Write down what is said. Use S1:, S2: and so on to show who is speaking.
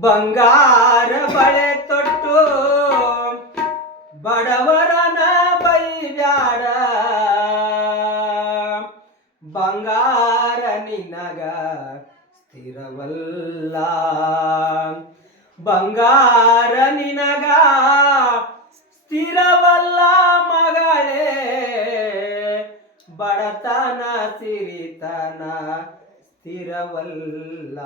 S1: ಬಂಗಾರ ಬಳೆ ತೊಟ್ಟು ಬಡವರನ ಬೈಬ್ಯಾಡ ಬಂಗಾರ ನಿನಗ ಸ್ಥಿರವಲ್ಲ. ಬಂಗಾರ ನಿನಗ ಸ್ಥಿರವಲ್ಲ ಮಗಳೇ. ಬಡತನ ಸಿರಿತನ ಸ್ಥಿರವಲ್ಲ.